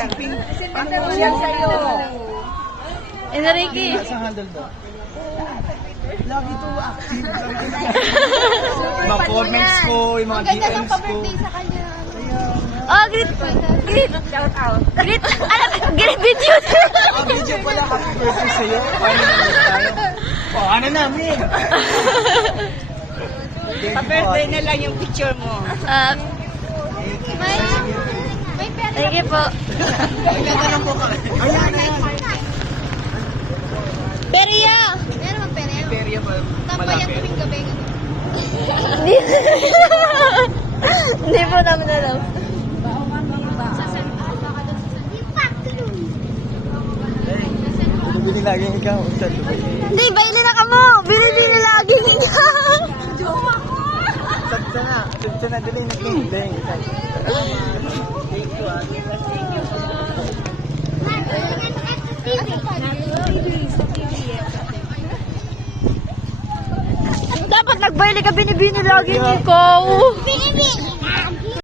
Paano yan sa'yo? Enrique. Sa handle daw. Lagi to active. Mga comments ko, yung mga DMs ko. Oh, great. Shout out. Great. Great video. Video pala, happy birthday sa'yo. Paano naman tayo? Oh, ano namin? Pa-birthday na lang yung picture mo. Thank you po. Nagkaroon po kami. Ayan, ayan. Peria. Meron mang pera yun. Perya pa. Tambay ang tuwing gabi. Hindi po namin alam. Bili lagi ikaw. Hindi, baili na ka mo. Bili-bili lagi nila. Sabta na, dali na kiling. Dapat nagbaili ka, binibini lagi ni ikaw. Binibili.